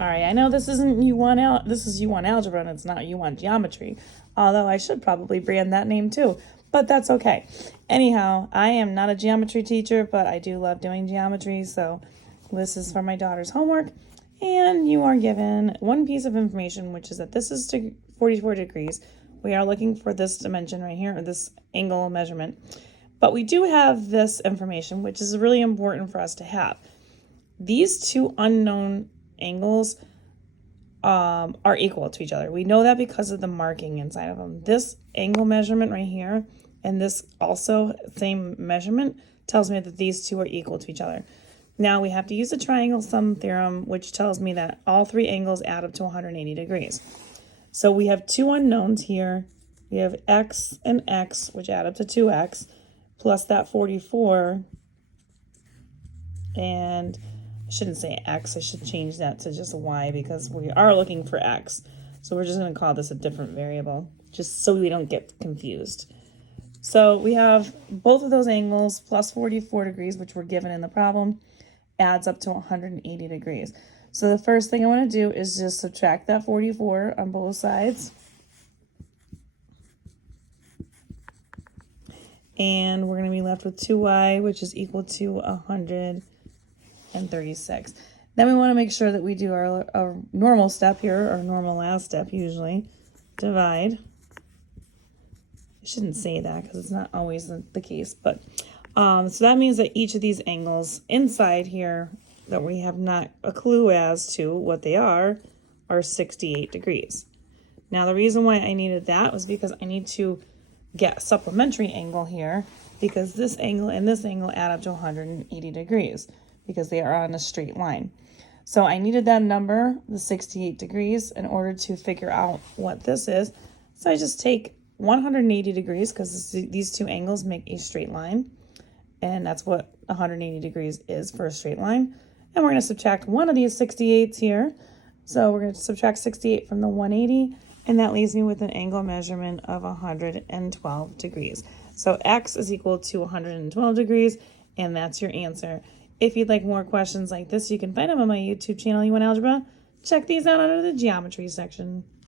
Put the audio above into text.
All right, I know this isn't this is U1 Algebra and it's not U1 Geometry, although I should probably brand that name too, but that's okay. Anyhow, I am not a geometry teacher, but I do love doing geometry, so this is for my daughter's homework, and you are given one piece of information, which is that this is 44 degrees. We are looking for this dimension right here, or this angle measurement, but we do have this information, which is really important for us to have. These two unknown angles are equal to each other. We know that because of the marking inside of them. This angle measurement right here and this also same measurement tells me that these two are equal to each other. Now we have to use the triangle sum theorem, which tells me that all three angles add up to 180 degrees. So we have two unknowns here. We have x and x, which add up to 2x, plus that 44, and I shouldn't say x, I should change that to just y because we are looking for x. So we're just going to call this a different variable, just so we don't get confused. So we have both of those angles plus 44 degrees, which were given in the problem, adds up to 180 degrees. So the first thing I want to do is just subtract that 44 on both sides. And we're going to be left with 2y, which is equal to 136. Then we want to make sure that we do our normal step here, or normal last step usually, divide. I shouldn't say that because it's not always the case, but so that means that each of these angles inside here that we have not a clue as to what they are 68 degrees. Now the reason why I needed that was because I need to get a supplementary angle here, because this angle and this angle add up to 180 degrees because they are on a straight line. So I needed that number, the 68 degrees, in order to figure out what this is. So I just take 180 degrees because these two angles make a straight line, and that's what 180 degrees is for a straight line. And we're going to subtract one of these 68s here. So we're going to subtract 68 from the 180, and that leaves me with an angle measurement of 112 degrees. So x is equal to 112 degrees, and that's your answer. If you'd like more questions like this, you can find them on my YouTube channel, U1 Algebra. Check these out under the geometry section.